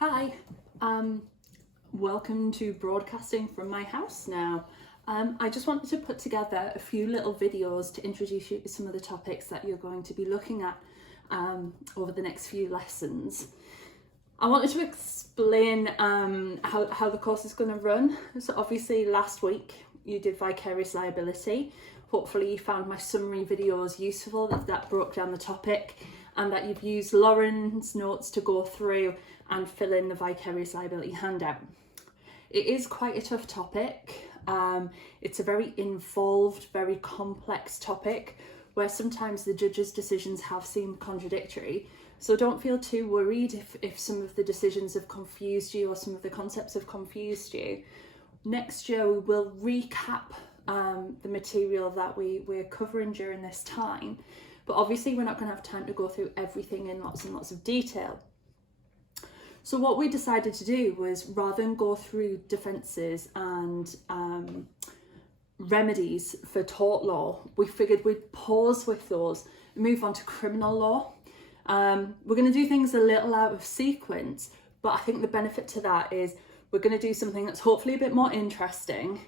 Hi, welcome to broadcasting from my house now. I just wanted to put together a few little videos to introduce you to some of the topics that you're going to be looking at over the next few lessons. I wanted to explain how the course is going to run. So obviously last week you did vicarious liability. Hopefully you found my summary videos useful, that broke down the topic, and that you've used Lauren's notes to go through and fill in the vicarious liability handout. It is quite a tough topic. It's a very involved, very complex topic where sometimes the judge's decisions have seemed contradictory. So don't feel too worried if some of the decisions have confused you or some of the concepts have confused you. Next year we will recap the material that we're covering during this time, but obviously we're not going to have time to go through everything in lots and lots of detail. So what we decided to do was, rather than go through defences and remedies for tort law, we figured we'd pause with those and move on to criminal law. We're going to do things a little out of sequence, but I think the benefit to that is we're going to do something that's hopefully a bit more interesting,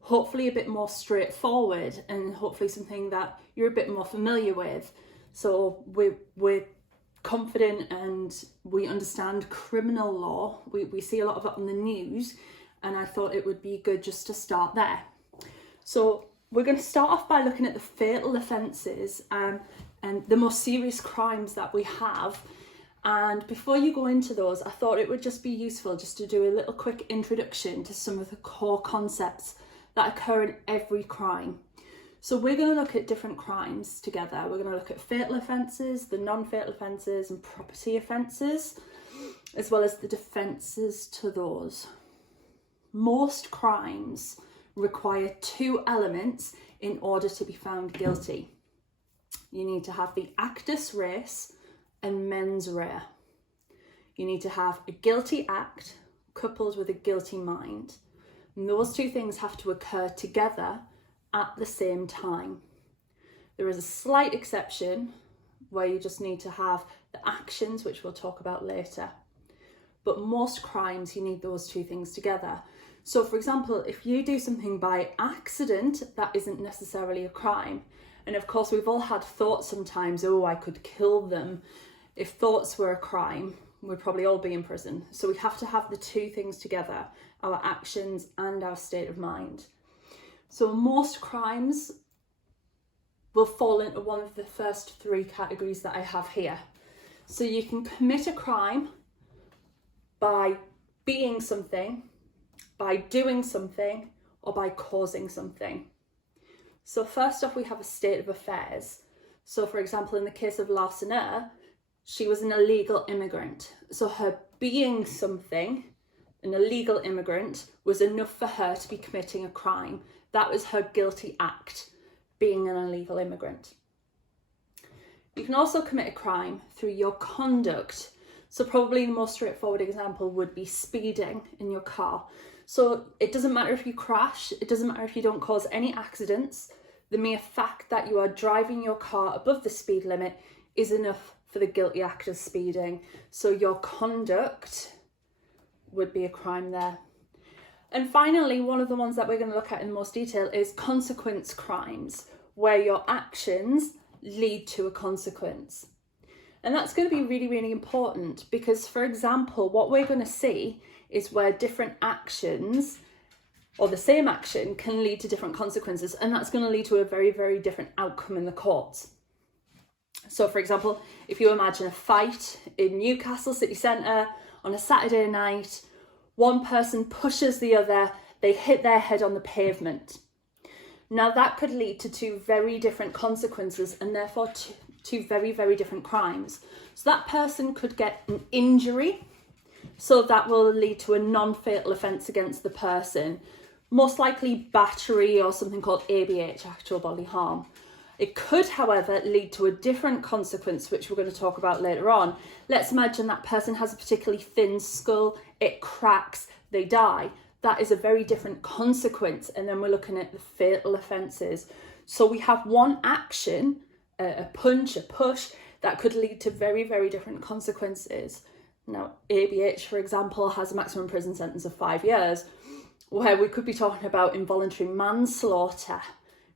hopefully a bit more straightforward, and hopefully something that you're a bit more familiar with. So we're confident and we understand criminal law. We see a lot of it on the news, and I thought it would be good just to start there. So we're going to start off by looking at the fatal offences and the most serious crimes that we have. And before you go into those, I thought it would just be useful just to do a little quick introduction to some of the core concepts that occur in every crime. So we're going to look at different crimes together. We're going to look at fatal offences, the non-fatal offences and property offences, as well as the defences to those. Most crimes require two elements in order to be found guilty. You need to have the actus reus and mens rea. You need to have a guilty act coupled with a guilty mind. And those two things have to occur together at the same time. There is a slight exception where you just need to have the actions, which we'll talk about later. But most crimes, you need those two things together. So for example, if you do something by accident, that isn't necessarily a crime. And of course, we've all had thoughts sometimes, oh, I could kill them. If thoughts were a crime, we'd probably all be in prison. So we have to have the two things together, our actions and our state of mind. So most crimes will fall into one of the first three categories that I have here. So you can commit a crime by being something, by doing something, or by causing something. So first off, we have a state of affairs. So for example, in the case of larceny, she was an illegal immigrant. So her being something, an illegal immigrant, was enough for her to be committing a crime. That was her guilty act, being an illegal immigrant. You can also commit a crime through your conduct. So probably the most straightforward example would be speeding in your car. So it doesn't matter if you crash, it doesn't matter if you don't cause any accidents. The mere fact that you are driving your car above the speed limit is enough for the guilty act of speeding. So your conduct would be a crime there. And finally, one of the ones that we're going to look at in most detail is consequence crimes, where your actions lead to a consequence. And that's going to be really, really important because, for example, what we're going to see is where different actions or the same action can lead to different consequences, and that's going to lead to a very, very different outcome in the courts. So, for example, if you imagine a fight in Newcastle city centre on a Saturday night, one person pushes the other, they hit their head on the pavement. Now that could lead to two very different consequences and therefore two very, very different crimes. So that person could get an injury, so that will lead to a non-fatal offence against the person, most likely battery or something called ABH, actual bodily harm. It could, however, lead to a different consequence, which we're going to talk about later on. Let's imagine that person has a particularly thin skull, it cracks, they die. That is a very different consequence. And then we're looking at the fatal offences. So we have one action, a punch, a push, that could lead to very, very different consequences. Now, ABH, for example, has a maximum prison sentence of 5 years, where we could be talking about involuntary manslaughter,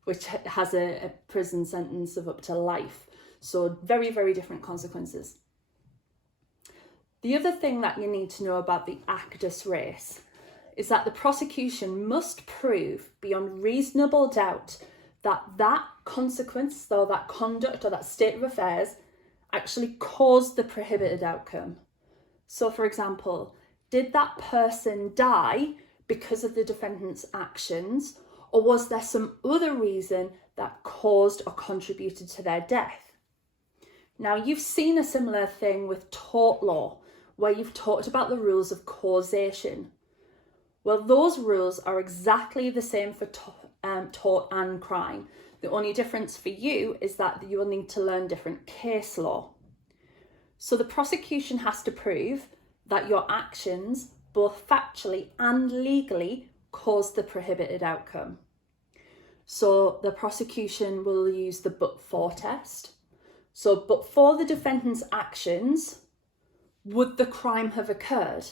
which has a prison sentence of up to life. So very, very different consequences. The other thing that you need to know about the actus reus is that the prosecution must prove beyond reasonable doubt that that consequence or that conduct or that state of affairs actually caused the prohibited outcome. So, for example, did that person die because of the defendant's actions, or was there some other reason that caused or contributed to their death? Now, you've seen a similar thing with tort law, where you've talked about the rules of causation. Well, those rules are exactly the same for tort and crime. The only difference for you is that you will need to learn different case law. So the prosecution has to prove that your actions, both factually and legally, caused the prohibited outcome. So the prosecution will use the but-for test. So, but for the defendant's actions, would the crime have occurred?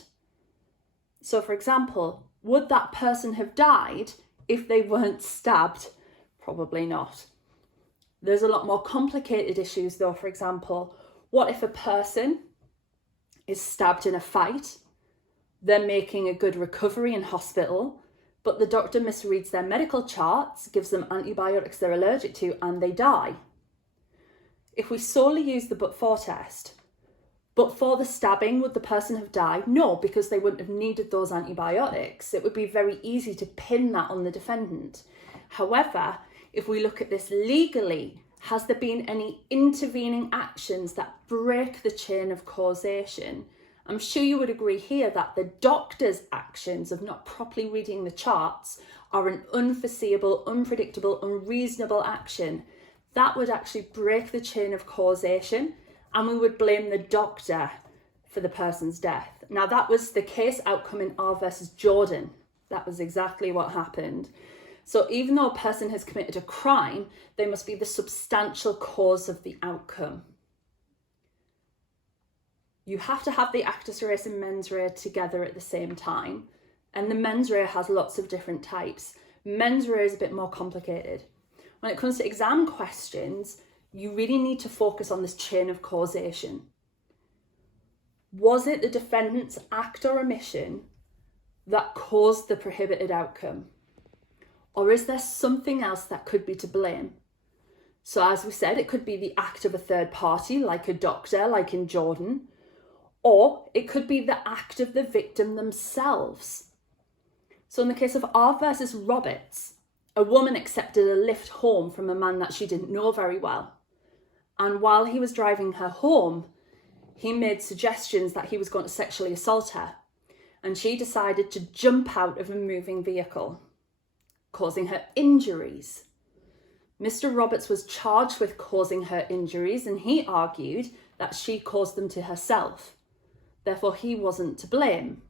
So, for example, would that person have died if they weren't stabbed? Probably not. There's a lot more complicated issues though. For example, what if a person is stabbed in a fight, they're making a good recovery in hospital, but the doctor misreads their medical charts, gives them antibiotics they're allergic to, and they die? If we solely use the but-for test, but for the stabbing, would the person have died? No, because they wouldn't have needed those antibiotics. It would be very easy to pin that on the defendant. However, if we look at this legally, has there been any intervening actions that break the chain of causation? I'm sure you would agree here that the doctor's actions of not properly reading the charts are an unforeseeable, unpredictable, unreasonable action. That would actually break the chain of causation, and we would blame the doctor for the person's death. Now, that was the case outcome in R versus Jordan. That was exactly what happened. So even though a person has committed a crime, they must be the substantial cause of the outcome. You have to have the actus reus and mens rea together at the same time. And the mens rea has lots of different types. Mens rea is a bit more complicated. When it comes to exam questions, you really need to focus on this chain of causation. Was it the defendant's act or omission that caused the prohibited outcome? Or is there something else that could be to blame? So as we said, it could be the act of a third party, like a doctor, like in Jordan, or it could be the act of the victim themselves. So in the case of R versus Roberts, a woman accepted a lift home from a man that she didn't know very well. And while he was driving her home, he made suggestions that he was going to sexually assault her. And she decided to jump out of a moving vehicle, causing her injuries. Mr. Roberts was charged with causing her injuries, and he argued that she caused them to herself. Therefore, he wasn't to blame.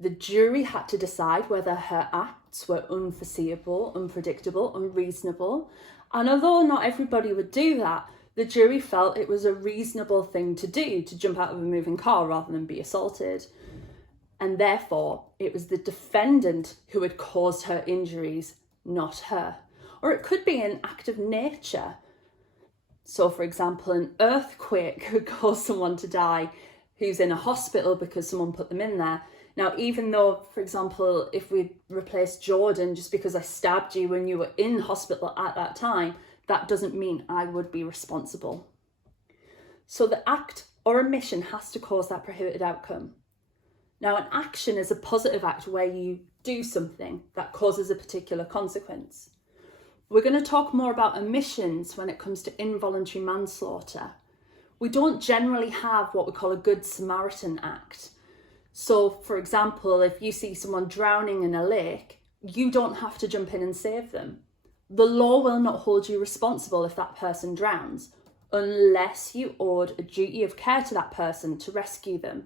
The jury had to decide whether her acts were unforeseeable, unpredictable, unreasonable. And although not everybody would do that, the jury felt it was a reasonable thing to do, to jump out of a moving car rather than be assaulted. And therefore, it was the defendant who had caused her injuries, not her. Or it could be an act of nature. So, for example, an earthquake could cause someone to die who's in a hospital because someone put them in there. Now, even though, for example, if we replace Jordan, just because I stabbed you when you were in hospital at that time, that doesn't mean I would be responsible. So the act or omission has to cause that prohibited outcome. Now, an action is a positive act where you do something that causes a particular consequence. We're going to talk more about omissions when it comes to involuntary manslaughter. We don't generally have what we call a Good Samaritan Act. So, for example, if you see someone drowning in a lake, you don't have to jump in and save them. The law will not hold you responsible if that person drowns, unless you owed a duty of care to that person to rescue them.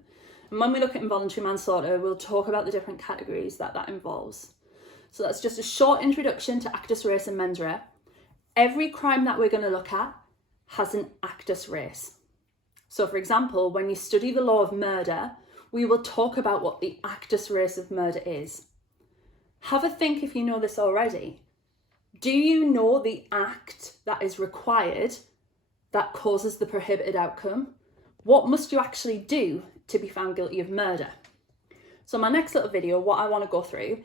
And when we look at involuntary manslaughter, we'll talk about the different categories that involves. So that's just a short introduction to actus reus and mens rea. Every crime that we're going to look at has an actus reus. So for example, when you study the law of murder, we will talk about what the actus reus of murder is. Have a think if you know this already. Do you know the act that is required that causes the prohibited outcome? What must you actually do to be found guilty of murder? So my next little video, what I want to go through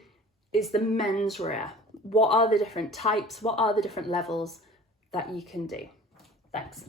is the mens rea. What are the different types? What are the different levels that you can do? Thanks.